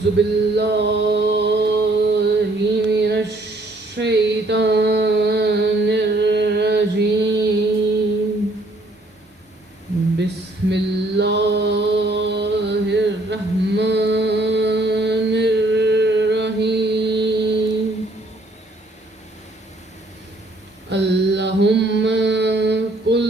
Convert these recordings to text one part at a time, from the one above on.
أعوذ بالله من الشيطان الرجيم بسم الله الرحمن الرحيم اللهم قل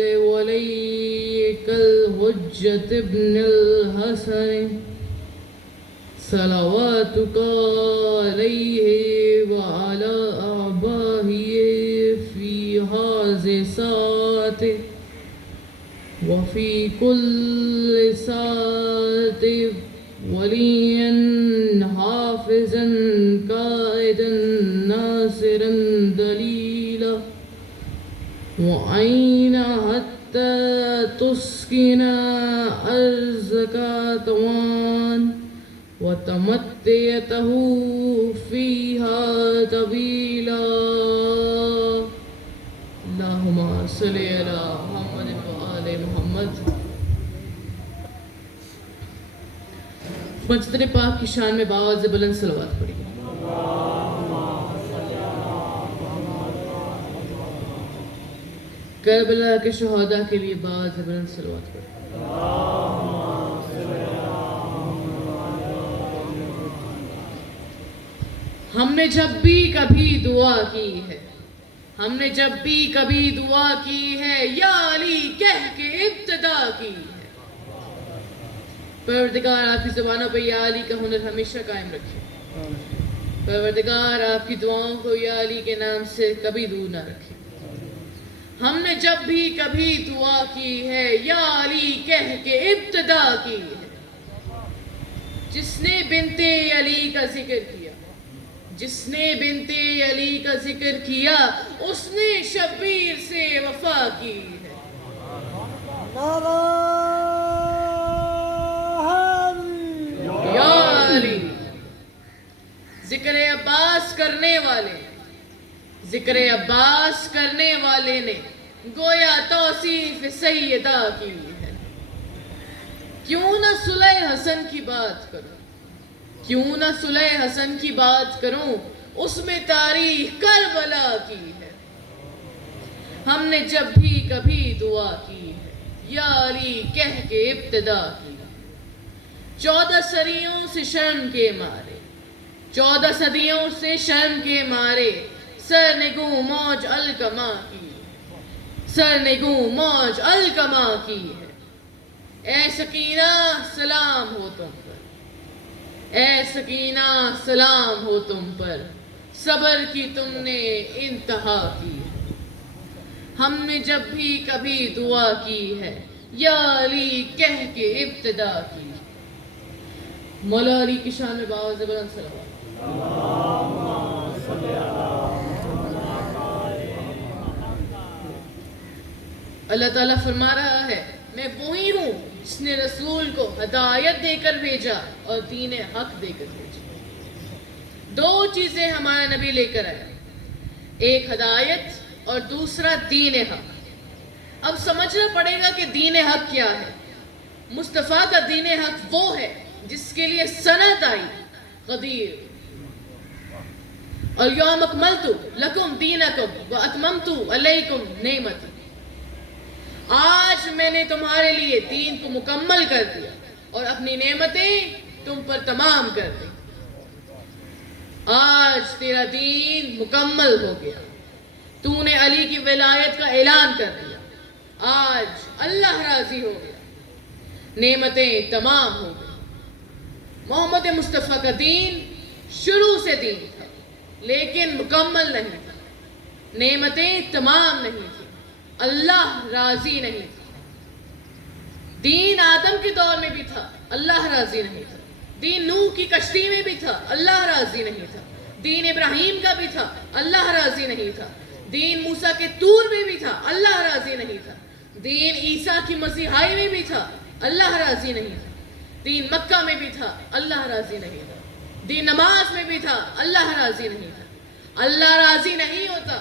لوليك الحجة ابن الحسن صلواتك عليه وعلى آبائه في هذه الساعة وفي كل ساعة وليا حافظا قائدا ناصرا دليلا وعينا حتى تسكن أرزك طوعا وتمتعته فيها طويلا اللهم صل على محمد وآل محمد. مسجد پاک کی شان میں باوز بلند صلوات پڑھی. کربلا کے شہداء کے لیے باوز بلند صلوات پڑھی. ہم نے جب بھی کبھی دعا کی ہے، ہم نے جب بھی کبھی دعا کی ہے، یا علی کہہ کے ابتدا کی ہے. پروردگار آپ کی زبانوں پہ یا علی کا ہنر ہمیشہ قائم رکھے. پروردگار آپ کی دعاؤں کو یا علی کے نام سے کبھی دور نہ رکھے. ہم نے جب بھی کبھی دعا کی ہے، یا علی کہہ کے ابتدا کی ہے. جس نے بنت علی کا ذکر کیا، جس نے بنت علی کا ذکر کیا، اس نے شبیر سے وفا کی ہے. یا علی ذکر عباس کرنے والے، ذکر عباس کرنے والے نے گویا توصیف سیدہ کی ہے. کیوں نہ صلح حسن کی بات کروں، کیوں نہ صلح حسن کی بات کروں، اس میں تاریخ کربلا کی ہے. ہم نے جب بھی کبھی دعا کی ہے، یا علی کہہ کے ابتدا کی. 14 صدیوں سے شرم کے مارے، 14 صدیوں سے شرم کے مارے سرنگوں موج الکما کی، سرنگوں موج الکما کی ہے. اے سکینہ سلام ہو تم پر، اے سکینہ سلام ہو تم پر، صبر کی تم نے انتہا کی ہے. ہم نے جب بھی کبھی دعا کی ہے، یا علی کہہ کے ابتدا کی. مولا علی کی شان میں باوز بلند صلوات. اللہ تعالیٰ فرما رہا ہے، میں وہی ہوں جس نے رسول کو ہدایت دے کر بھیجا اور دین حق دے کر بھیجا. 2 چیزیں ہمارا نبی لے کر آیا، ایک ہدایت اور دوسرا دین حق. اب سمجھنا پڑے گا کہ دین حق کیا ہے. مصطفیٰ کا دین حق وہ ہے جس کے لیے سند آئی قدیر. الیوم اکملت لکم دینکم واتممت علیکم نعمتی. آج میں نے تمہارے لیے دین کو مکمل کر دیا اور اپنی نعمتیں تم پر تمام کر دی. آج تیرا دین مکمل ہو گیا. تو نے علی کی ولایت کا اعلان کر دیا. آج اللہ راضی ہو گیا، نعمتیں تمام ہو گئی. محمد مصطفیٰ کا دین شروع سے دین تھا لیکن مکمل نہیں تھا. نعمتیں تمام نہیں تھیں، اللہ راضی نہیں تھا. دین آدم کے دور میں بھی تھا، اللہ راضی نہیں تھا. دین نوح کی کشتی میں بھی تھا، اللہ راضی نہیں تھا. دین ابراہیم کا بھی تھا، اللہ راضی نہیں تھا. دین موسیٰ کے طور میں بھی تھا، اللہ راضی نہیں تھا. دین عیسیٰ کی مسیحائی میں بھی تھا، اللہ راضی نہیں تھا. دین مکہ میں بھی تھا، اللہ راضی نہیں تھا. دین نماز میں بھی تھا، اللہ راضی نہیں تھا. اللہ راضی نہیں ہوتا،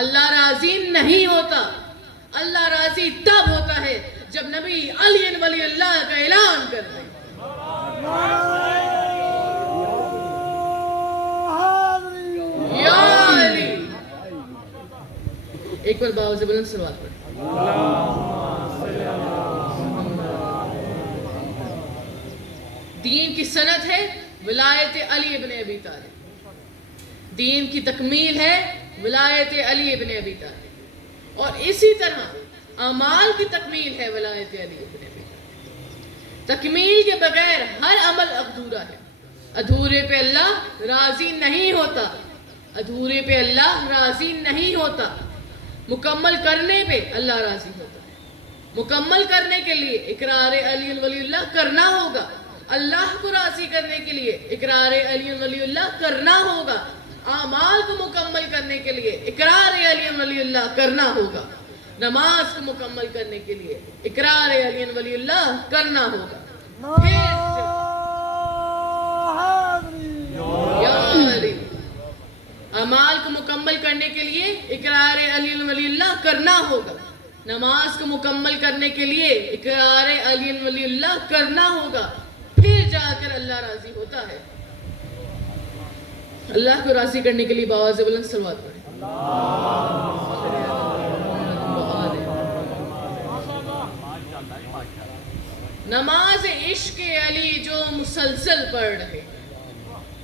اللہ راضی نہیں ہوتا. اللہ راضی تب ہوتا ہے جب نبی علی ولی اللہ کا اعلان کر دیں. ایک بار باوز بلند صلوات پڑھیں. دین کی سند ہے ولایت علی ابن ابی طالب. دین کی تکمیل ہے ولایت علی ابن ابی طالب. اور اسی طرح اعمال کی تکمیل ہے ولایت علی ابن ابی طالب. تکمیل کے بغیر ہر عمل ادھورا ہے. ادھورے پہ اللہ راضی نہیں ہوتا. ادھورے پہ اللہ راضی نہیں ہوتا. مکمل کرنے پہ اللہ راضی ہوتا ہے. مکمل کرنے کے لیے اقرار علی ولی اللہ کرنا ہوگا. اللہ کو راضی کرنے کے لیے اقرار علی ولی اللہ کرنا ہوگا. اعمال کو مکمل کرنے کے لیے اقرار علی ولی اللہ کرنا ہوگا. نماز کو مکمل کرنے کے لیے اقرار علی ولی اللہ کرنا ہوگا. اعمال کو مکمل کرنے کے لیے اقرار علی ولی اللہ کرنا ہوگا. نماز کو مکمل کرنے کے لیے اقرار علی ولی اللہ کرنا ہوگا. پھر جا کر اللہ راضی ہوتا ہے. اللہ کو راضی کرنے کے لیے باواز بلند صلوات پڑھیں. نماز عشق علی جو مسلسل پڑھ رہے.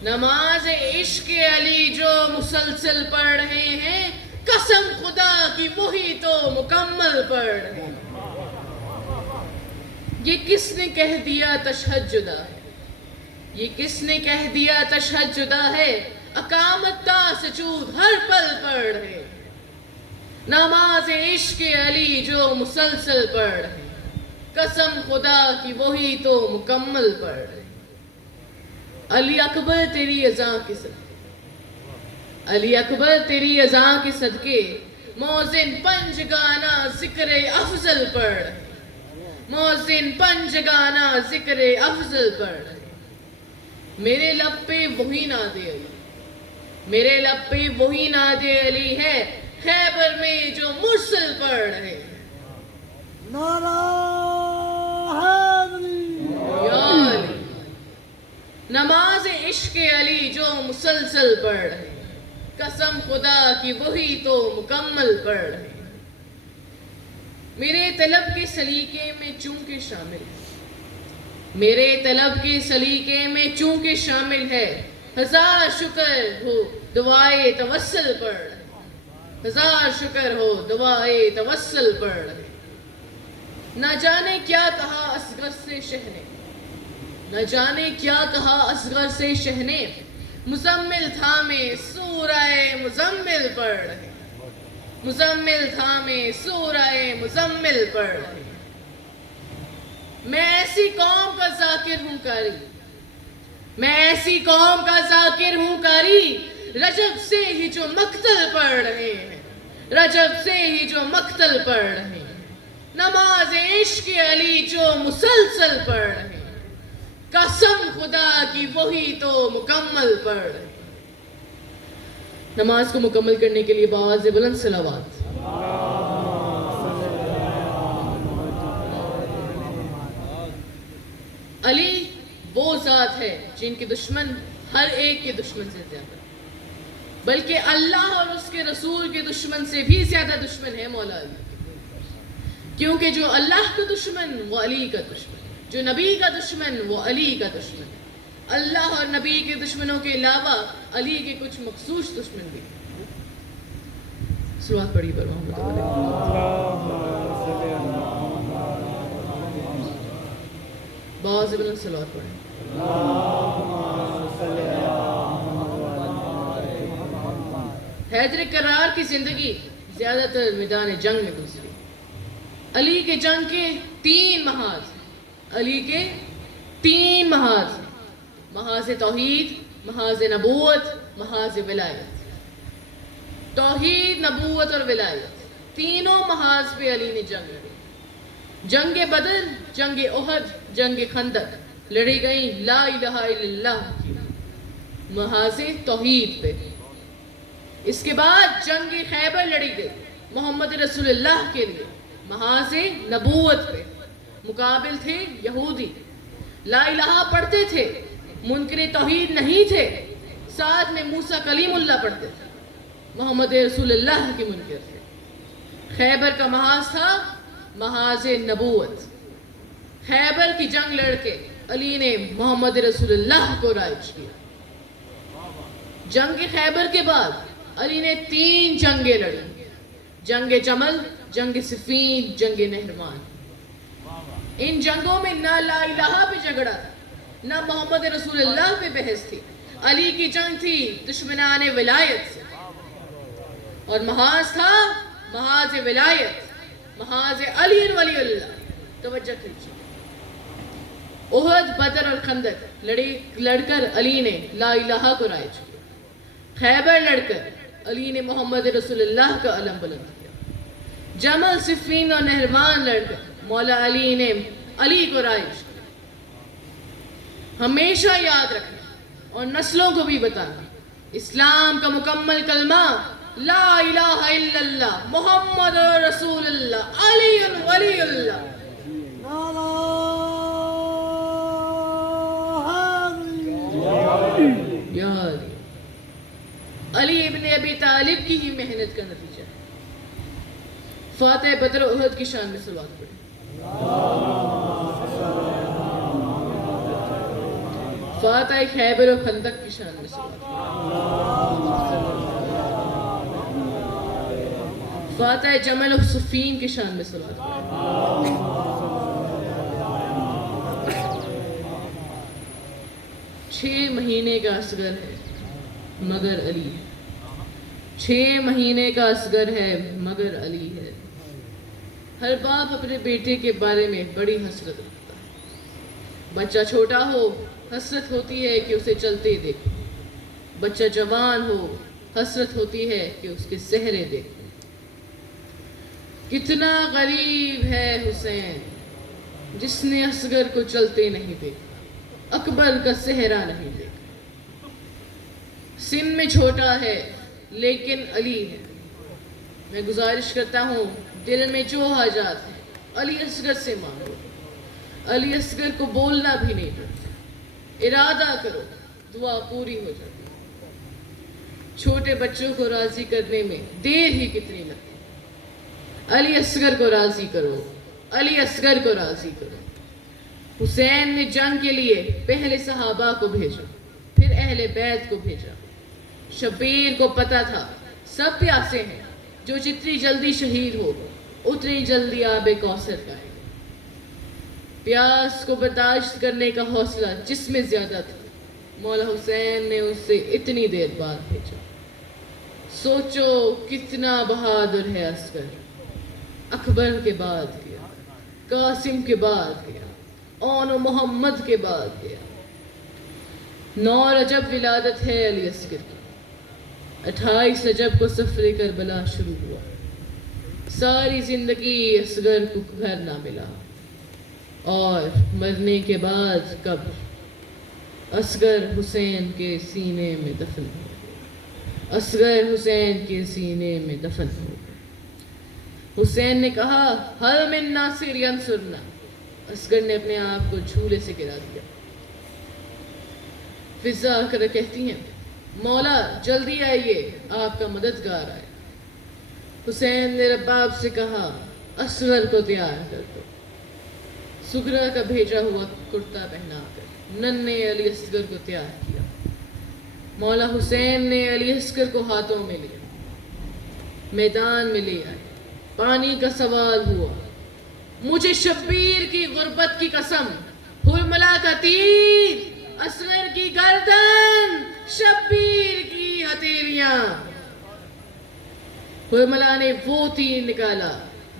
نماز عشق علی جو مسلسل پڑھ رہے ہیں قسم خدا کی وہی تو مکمل پڑھ رہے ہیں. یہ کس نے کہہ دیا تشہد جدا ہے. یہ کس نے کہہ دیا تشہد جدا ہے. اقامت تا سجود ہر پل پڑھ رہے. نماز عشق علی جو مسلسل پڑھ رہے قسم خدا کی وہی تو مکمل پڑھ رہے. علی اکبر تیری اذان کے صدقے. علی اکبر تیری اذان کے صدقے موذن پنج گانا ذکر افضل پڑھ رہے. موذن پنج گانا ذکر افضل پڑھ رہے. میرے لب پہ وہی ناد علی. میرے لب پہ وہی ناد علی ہے خیبر میں جو مرسل پڑھ رہے. نعرہ حیدری یا علی. نماز عشق علی جو مسلسل پڑھ رہے قسم خدا کی وہی تو مکمل پڑھ رہے. میرے طلب کے سلیقے میں چونکہ شامل ہے. میرے طلب کے سلیقے میں چونکہ شامل ہے ہزار شکر ہو دعائے توسل پڑھ رہے. ہزار شکر ہو دعائے توسل پڑھ رہے. نہ جانے کیا کہا اصغر سے شہ نے. نہ جانے کیا کہا اصغر سے شہ نے مزمل تھامے سورہ مزمل پڑھ رہے. مزمل تھامے سورہ مزمل پڑھ رہے. میں ایسی قوم کا ذاکر ہوں کاری. میں ایسی قوم کا ذاکر ہوں کاری رجب سے ہی جو مقتل پڑھ رہے ہیں. رجب سے ہی جو مقتل پڑھ رہے ہیں. نماز عشق علی جو مسلسل پڑھ رہے ہیں قسم خدا کی وہی تو مکمل پڑھ رہے. نماز کو مکمل کرنے کے لیے باواز بلند صلوات. علی وہ ذات ہے جن کے دشمن ہر ایک کے دشمن سے زیادہ بلکہ اللہ اور اس کے رسول کے دشمن سے بھی زیادہ دشمن ہے مولا علی. کیونکہ جو اللہ کا دشمن وہ علی کا دشمن. جو نبی کا دشمن وہ علی کا دشمن. اللہ اور نبی کے دشمنوں کے علاوہ علی کے کچھ مخصوص دشمن بھی. صلوات پڑھی پر محمد باز بلند صلوات پڑھیں. حیدر کرار کی زندگی زیادہ تر میدان جنگ میں گزری. علی کے جنگ کے 3 محاذ. علی کے 3 محاذ. محاذ توحید, محاذ نبوت, محاذ ولایت. توحید, نبوت اور ولایت تینوں محاذ پہ علی نے جنگ لڑی. جنگ بدر, جنگ احد, جنگ خندق لڑی گئی لا الہ الا اللہ کی محاذ توحید پہ. اس کے بعد جنگ خیبر لڑی گئی محمد رسول اللہ کے لیے محاذ نبوت پہ. مقابل تھے یہودی, لا الہ پڑھتے تھے, منکر توحید نہیں تھے, ساتھ میں موسیٰ کلیم اللہ پڑھتے تھے, محمد رسول اللہ کے منکر تھے. خیبر کا محاذ تھا محاذ نبوت. خیبر کی جنگ لڑ کے علی نے محمد رسول اللہ کو رائج کیا. جنگ خیبر کے بعد علی نے 3 جنگیں لڑی: جنگ جمل، جنگ صفین، جنگ نہروان. ان جنگوں میں نہ لا الہ پہ جھگڑا تھا، نہ محمد رسول اللہ پہ بحث تھی. علی کی جنگ تھی دشمنان ولایت سے، اور محاذ تھا محاذ ولایت، محاذ علی ولی اللہ. توجہ کیجیے، احد، بدر اور خندق لڑ کر علی نے لا الہ کو رائج کیا. خیبر لڑ کر علی نے محمد رسول اللہ کا علم بلند کیا. جمل، صفین اور نہروان لڑ کر مولا علی نے علی کو رائج کیا. ہمیشہ یاد رکھنا اور نسلوں کو بھی بتانا، اسلام کا مکمل کلمہ لا الہ الا اللہ محمد رسول اللہ علی ولی اللہ. علی ابن ابی طالب کی ہی محنت کا نتیجہ ہے. فاتح بدر و احد کی شان میں صلوات پڑھیں. فاتح خیبر و خندق کی شان میں صلوات پڑھیں. فاتح جمل و صفین کی شان میں صلوات پڑھیں. چھ مہینے کا اصغر ہے مگر علی ہے. 6 مہینے کا اصغر ہے مگر علی ہے. ہر باپ اپنے بیٹے کے بارے میں بڑی حسرت رکھتا ہے. بچہ چھوٹا ہو حسرت ہوتی ہے کہ اسے چلتے دیکھو. بچہ جوان ہو حسرت ہوتی ہے کہ اس کے سہرے دیکھو. کتنا غریب ہے حسین جس نے اصغر کو چلتے نہیں دیکھا، اکبر کا سہرا نہیں دیکھا. سن میں چھوٹا ہے لیکن علی ہے. میں گزارش کرتا ہوں دل میں جو حاجات ہیں علی اصغر سے مانگو. علی اصغر کو بولنا بھی نہیں پڑتا، ارادہ کرو دعا پوری ہو جاتی. چھوٹے بچوں کو راضی کرنے میں دیر ہی کتنی لگتی. علی اصغر کو راضی کرو، علی اصغر کو راضی کرو. حسین نے جنگ کے لیے پہلے صحابہ کو بھیجا، پھر اہل بیت کو بھیجا. شبیر کو پتا تھا سب پیاسے ہیں، جو جتنی جلدی شہید ہو اتنی جلدی آب کوثر پائے گا. پیاس کو برداشت کرنے کا حوصلہ جس میں زیادہ تھا، مولا حسین نے اسے اتنی دیر بعد بھیجا. سوچو کتنا بہادر ہے اصغر. اکبر کے بعد گیا، قاسم کے بعد گیا، اون و محمد کے بعد گیا. 9 رجب ولادت ہے علی اصغر کی. 28 رجب کو سفر کربلا شروع ہوا. ساری زندگی اصغر کو گھر نہ ملا، اور مرنے کے بعد قبر اصغر حسین کے سینے میں دفن ہو گیا. اصغر حسین کے سینے میں دفن ہو گیا. حسین نے کہا ہل من ناصر ینصرنا. اصغر نے اپنے آپ کو جھولے سے گرا دیا. فضا آ کر کہتی ہیں مولا جلدی آئیے، آپ کا مددگار آئے. حسین نے رباب سے کہا اصغر کو تیار کر دو. سغرا کا بھیجا ہوا کرتا پہنا کر ننھے علی اصغر کو تیار کیا. مولا حسین نے علی اصغر کو ہاتھوں میں لیا، میدان میں لے آئے. پانی کا سوال ہوا. مجھے شبیر کی غربت کی قسم، حرملہ کا تیر، اصغر کی گردن، شبیر کی ہتھیلیاں. حرملہ نے وہ تیر نکالا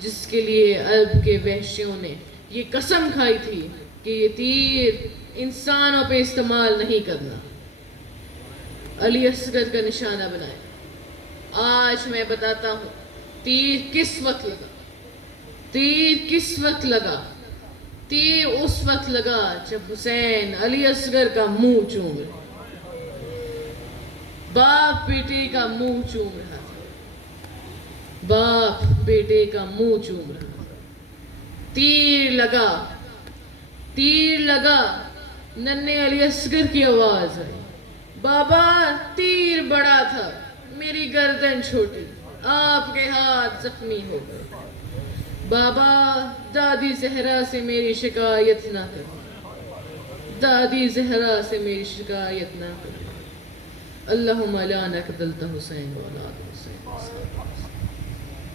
جس کے لیے عرب کے وحشیوں نے یہ قسم کھائی تھی کہ یہ تیر انسانوں پہ استعمال نہیں کرنا. علی اصغر کا نشانہ بنایا. آج میں بتاتا ہوں تیر کس وقت لگا. تیر کس وقت لگا؟ تیر اس وقت لگا جب حسین علی اصغر کا منہ چوم رہا. باپ بیٹے کا منہ چوم رہا تھا. باپ بیٹے کا منہ چوم رہا تھا. تیر لگا، تیر لگا. ننھے علی اصغر کی آواز آئی، بابا تیر بڑا تھا، میری گردن چھوٹی. آپ کے ہاتھ زخمی ہو گئے۔ بابا دادی زہرا سے میری شکایت نہ کر، دادی زہرا سے میری شکایت نہ کر۔ اللہم لا نقتلت حسین واولاد حسین۔